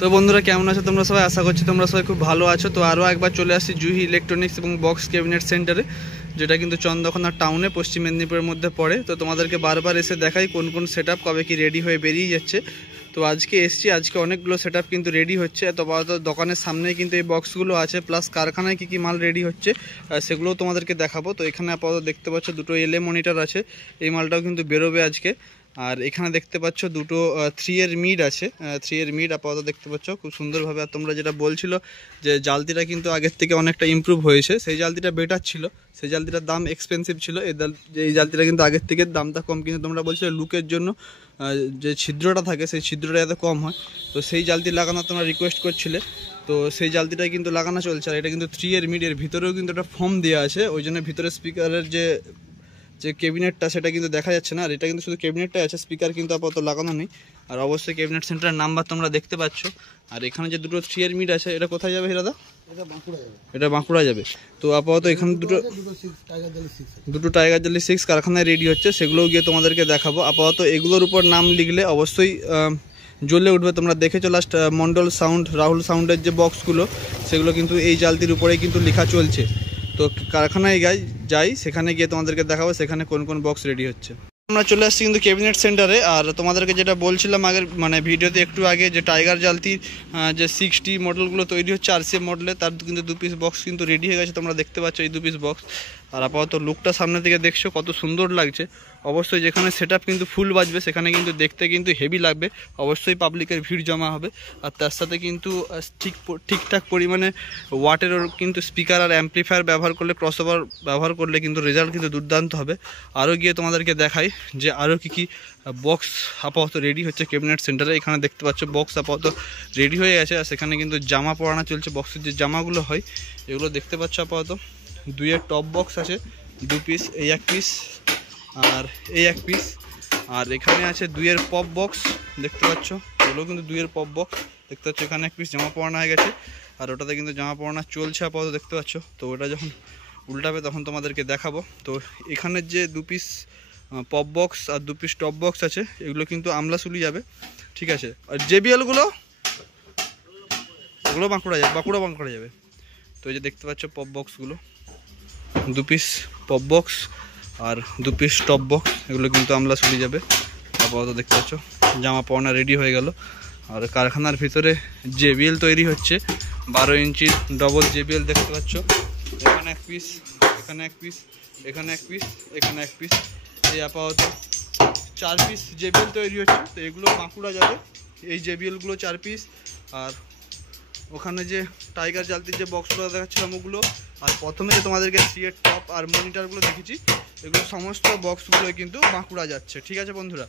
তো বন্ধুরা কেমন আছো তোমরা সবাই? আশা করছি তোমরা সবাই খুব ভালো আছো। তো আরও একবার চলে আসছি জুহি ইলেকট্রনিক্স এবং বক্স ক্যাবিনেট সেন্টারে, যেটা কিন্তু চন্দ্রকোনা টাউনে পশ্চিম মেদিনীপুরের মধ্যে পড়ে। তো তোমাদেরকে বারবার এসে দেখাই কোন কোন সেটআপ কবে কি রেডি হয়ে বেরিয়ে যাচ্ছে। তো আজকে এসছি, আজকে অনেকগুলো সেটআপ কিন্তু রেডি হচ্ছে। তো দোকানের সামনেই কিন্তু এই বক্সগুলো আছে, প্লাস কারখানায় কী কী মাল রেডি হচ্ছে সেগুলোও তোমাদেরকে দেখাবো। তো এখানে আপাতত দেখতে পাচ্ছ দুটো এলএ মনিটর আছে, এই মালটাও কিন্তু বেরোবে আজকে। আর এখানে দেখতে পাচ্ছ দুটো 3 এর মিড আছে, 3 এর মিড আপাতত দেখতে পাচ্ছ খুব সুন্দরভাবে। আর তোমরা যেটা বলছিল যে জালতিটা কিন্তু আগের থেকে অনেকটা ইমপ্রুভ হয়েছে, সেই জালতিটা বেটার ছিল, সেই জালতিটার দাম এক্সপেন্সিভ ছিল। এই জালতিটা কিন্তু আগের থেকে দামটা কম, কিন্তু তোমরা বলছিলে লুকের জন্য যে ছিদ্রটা থাকে সেই ছিদ্রটা যাতে কম হয়, তো সেই জালতি লাগানো তোমরা রিকোয়েস্ট করছিলে। তো সেই জালতিটাই কিন্তু লাগানো চলছে। আর এটা কিন্তু 3 এর মিড, এর ভিতরেও কিন্তু একটা ফর্ম দেওয়া আছে, ওই জন্য ভিতরে স্পিকারের যে ক্যাবিনেটটা সেটা কিন্তু দেখা যাচ্ছে না। আর এটা কিন্তু শুধু ক্যাবিনেটটাই আছে, স্পিকার কিন্তু আপাতত লাগানো নেই। আর অবশ্যই ক্যাবিনেট সেন্টারের নাম্বার তোমরা দেখতে পাচ্ছ। আর এখানে যে দুটো 3 এর মিড আছে, এটা কোথায় যাবে দাদা? এটা বাঁকুড়া যাবে। তো আপাতত এখানে দুটো টাইগার জালি 6 কারখানায় রেডি হচ্ছে, সেগুলোও গিয়ে তোমাদেরকে দেখাবো। আপাতত এগুলোর উপর নাম লিখলে অবশ্যই জ্বলে উঠবে। তোমরা দেখেছো লাস্ট মন্ডল সাউন্ড, রাহুল সাউন্ডের যে বক্সগুলো, সেগুলো কিন্তু এই জালতির উপরেই কিন্তু লেখা চলছে। তো কারখানায় যাই, সেখানে গিয়ে তোমাদেরকে দেখাবো সেখানে কোন কোন বক্স রেডি হচ্ছে। আমরা চলে আসছি কিন্তু ক্যাবিনেট সেন্টারে। আর তোমাদেরকে যেটা বলছিলাম আগের ভিডিওতে একটু আগে, যে টাইগার জালতির যে 60 মডেলগুলো তৈরি হচ্ছে আরসিএম মডেলে, তার কিন্তু 2 পিস বক্স কিন্তু রেডি হয়ে গেছে। তোমরা দেখতে পাচ্ছ এই 2 পিস বক্স। আর আপাতত লুকটা সামনে থেকে দেখছো কত সুন্দর লাগছে। অবশ্যই যেখানে সেটআপ কিন্তু ফুল বাজবে সেখানে কিন্তু দেখতে কিন্তু হেভি লাগবে, অবশ্যই পাবলিকের ভিড় জমা হবে। আর তার সাথে কিন্তু ঠিকঠাক পরিমাণে ওয়াটেরও কিন্তু স্পিকার আর অ্যাম্পলিফায়ার ব্যবহার করলে, ক্রসওভার ব্যবহার করলে কিন্তু রেজাল্ট কিন্তু দুর্দান্ত হবে। আরও গিয়ে তোমাদেরকে দেখাই যে আরও কী বক্স আপাতত রেডি হচ্ছে ক্যাবিনেট সেন্টারে। এখানে দেখতে পাচ্ছ বক্স আপাতত রেডি হয়ে গেছে। আর সেখানে কিন্তু জামা পরানো চলছে, বক্সের যে জামাগুলো হয় এগুলো দেখতে পাচ্ছ। আপাতত 2 এর টপ বক্স আছে 2 পিস, এই 1 পিস আর এই 1 পিস। আর এখানে আছে 2 এর পপ বক্স দেখতে পাচ্ছ, এগুলো কিন্তু 2 এর পপ বক্স দেখতে পাচ্ছ। এখানে 1 পিস জামা পরানো হয়ে গেছে, আর ওটাতে কিন্তু জামা পরানো চলছে আপাতত দেখতে পাচ্ছ। তো ওটা যখন উল্টাবে তখন তোমাদেরকে দেখাবো। তো এখানের যে 2 পিস পপ বক্স আর 2 পিস টপ বক্স আছে, এগুলো কিন্তু আমলাশুলি যাবে, ঠিক আছে। আর জেবিএলগুলো ওগুলো বাঁকুড়া যাবে। তো এই যে দেখতে পাচ্ছ পপ বক্সগুলো, 2 পিস পপ বক্স আর 2 পিস টপ বক্স, এগুলো কিন্তু আমলাশুলি যাবে। আপাতত দেখতে পাচ্ছ জামা পরানো রেডি হয়ে গেল। আর কারখানার ভিতরে জেবিএল তৈরি হচ্ছে, 12 ইঞ্চির ডবল জেবিএল দেখতে পাচ্ছ। এখানে 1 পিস, এখানে 1 পিস, এখানে 1 পিস, এখানে 1 পিস, এই আপাতত 4 পিস জেবিএল তৈরি হচ্ছে। তো এগুলো বাঁকুড়া যাবে, এই জেবিএলগুলো 4 পিস। আর ওখানে যে টাইগার জালতির যে বক্সগুলো দেখাচ্ছিলাম ওগুলো, আর প্রথমে যে তোমাদেরকে 3 এর টপ আর মনিটরগুলো দেখেছি, এগুলো সমস্ত বক্সগুলো কিন্তু বাঁকুড়া যাচ্ছে, ঠিক আছে বন্ধুরা।